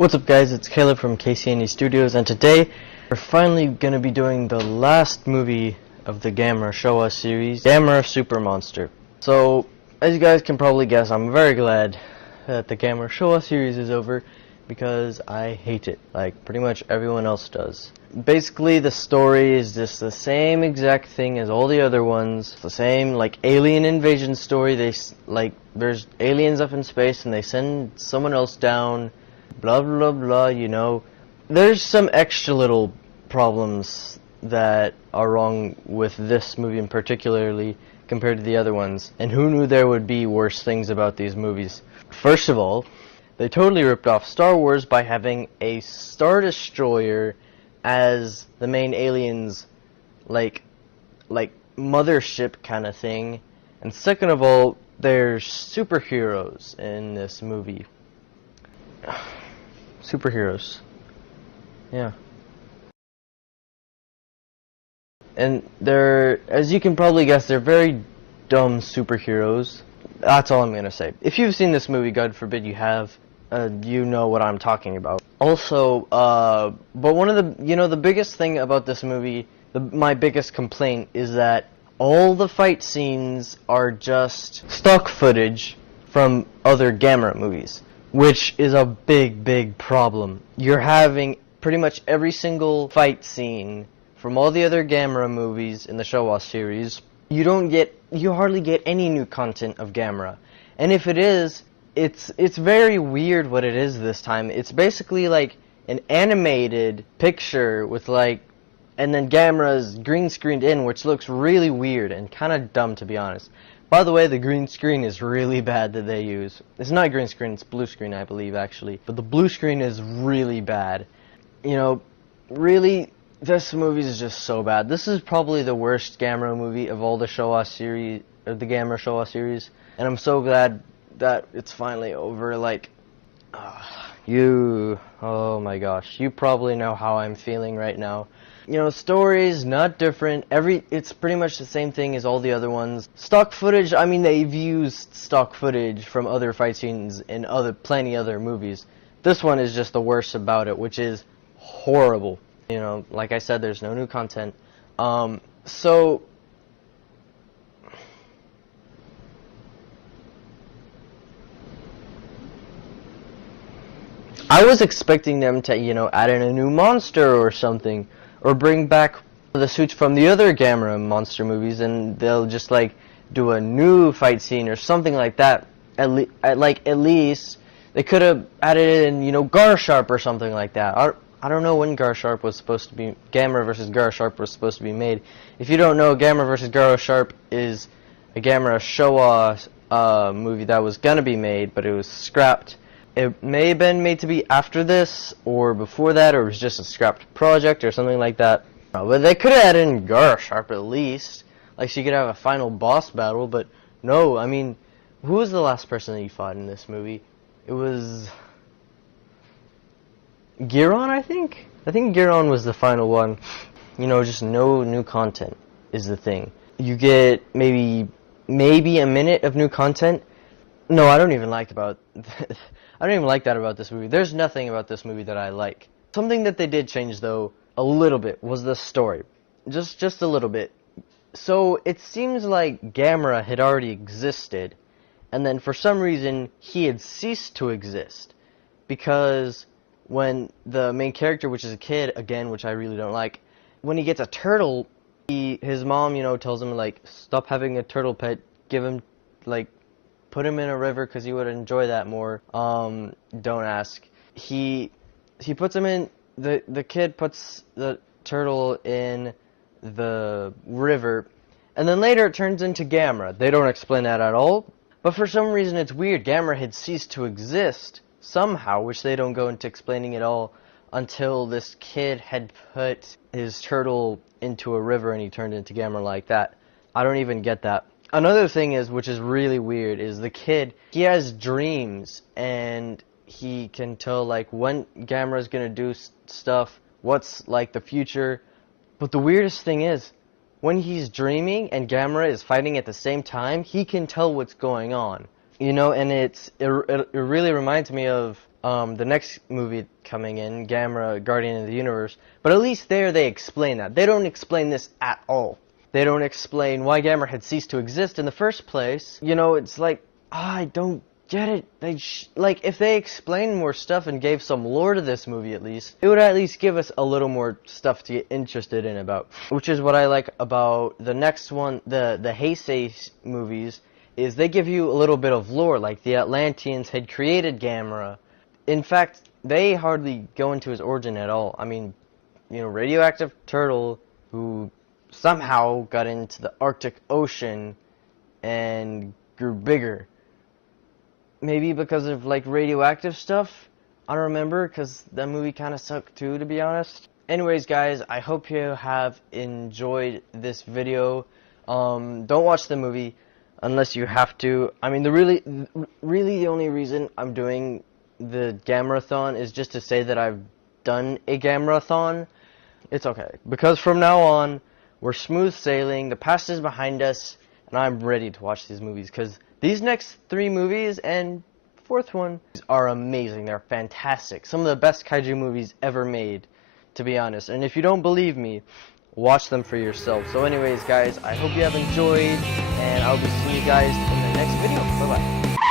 What's up guys, it's Caleb from KCNE Studios, and today we're finally going to be doing the last movie of the Gamera Showa series, Gamera Super Monster. So, as you guys can probably guess, I'm very glad that the Gamera Showa series is over, because I hate it, like pretty much everyone else does. Basically, the story is just the same exact thing as all the other ones. It's the same, like, alien invasion story. There's aliens up in space and they send someone else down, blah blah blah, you know. There's some extra little problems that are wrong with this movie in particularly compared to the other ones, and who knew there would be worse things about these movies. First of all, they totally ripped off Star Wars by having a Star Destroyer as the main alien's like mothership kind of thing. And second of all, there's superheroes in this movie. Superheroes. Yeah. And they're, as you can probably guess, they're very dumb superheroes. That's all I'm gonna say. If you've seen this movie, God forbid you have, you know what I'm talking about. Also, but one of the biggest thing about this movie, my biggest complaint is that all the fight scenes are just stock footage from other Gamera movies, which is a big problem. You're having pretty much every single fight scene from all the other Gamera movies in the Showa series. You hardly get any new content of Gamera. And if it is, it's very weird what it is this time. It's basically like an animated picture with and then Gamera's green screened in, which looks really weird and kind of dumb, to be honest. By the way, the green screen is really bad that they use. It's not green screen, it's blue screen, I believe, actually. But the blue screen is really bad. You know, really, this movie is just so bad. This is probably the worst Gamera movie of all the Showa series, or the Gamera Showa series. And I'm so glad that it's finally over. Oh my gosh, you probably know how I'm feeling right now. You know, stories, not different. It's pretty much the same thing as all the other ones. Stock footage, I mean, they've used stock footage from other fight scenes in plenty other movies. This one is just the worst about it, which is horrible. You know, like I said, there's no new content. So I was expecting them to, you know, add in a new monster or something, or bring back the suits from the other Gamera monster movies, and they'll just do a new fight scene or something like that. At least they could have added in, you know, Garsharp or something like that. I don't know when Garsharp was supposed to be, Gamera vs. Garsharp was supposed to be made. If you don't know, Gamera vs. Garsharp is a Gamera Showa movie that was gonna be made, but it was scrapped. It may have been made to be after this, or before that, or it was just a scrapped project, or something like that. But they could have added in Garsharp at least. Like, so you could have a final boss battle, but no, I mean, who was the last person that you fought in this movie? It was Giron, I think? I think Giron was the final one. You know, just no new content is the thing. You get maybe a minute of new content. No, I don't even like that about this movie. There's nothing about this movie that I like. Something that they did change, though, a little bit, was the story. Just a little bit. So, it seems like Gamera had already existed, and then for some reason, he had ceased to exist. Because when the main character, which is a kid, again, which I really don't like, when he gets a turtle, his mom, you know, tells him, stop having a turtle pet, give him, put him in a river because he would enjoy that more. Don't ask. He puts him in, the kid puts the turtle in the river, and then later it turns into Gamera. They don't explain that at all, but for some reason it's weird. Gamera had ceased to exist somehow, which they don't go into explaining at all until this kid had put his turtle into a river and he turned into Gamera like that. I don't even get that. Another thing is, which is really weird, is the kid, he has dreams, and he can tell, when Gamera's gonna do stuff, what's, the future. But the weirdest thing is, when he's dreaming and Gamera is fighting at the same time, he can tell what's going on. You know, and it really reminds me of the next movie coming in, Gamera, Guardian of the Universe. But at least there they explain that. They don't explain this at all. They don't explain why Gamera had ceased to exist in the first place. You know, it's like, I don't get it. Like, if they explained more stuff and gave some lore to this movie at least, it would at least give us a little more stuff to get interested in about. Which is what I like about the next one, the Heisei movies, is they give you a little bit of lore, like the Atlanteans had created Gamera. In fact, they hardly go into his origin at all. I mean, you know, radioactive turtle who somehow got into the Arctic Ocean and grew bigger. Maybe because of, like, radioactive stuff? I don't remember, because that movie kind of sucked too, to be honest. Anyways, guys, I hope you have enjoyed this video. Don't watch the movie unless you have to. I mean, really the only reason I'm doing the Gamerathon is just to say that I've done a Gamerathon. It's okay, because from now on, we're smooth sailing, the past is behind us, and I'm ready to watch these movies, because these next 3 movies and 4th one are amazing. They're fantastic. Some of the best kaiju movies ever made, to be honest. And if you don't believe me, watch them for yourself. So anyways, guys, I hope you have enjoyed, and I'll be seeing you guys in the next video. Bye-bye.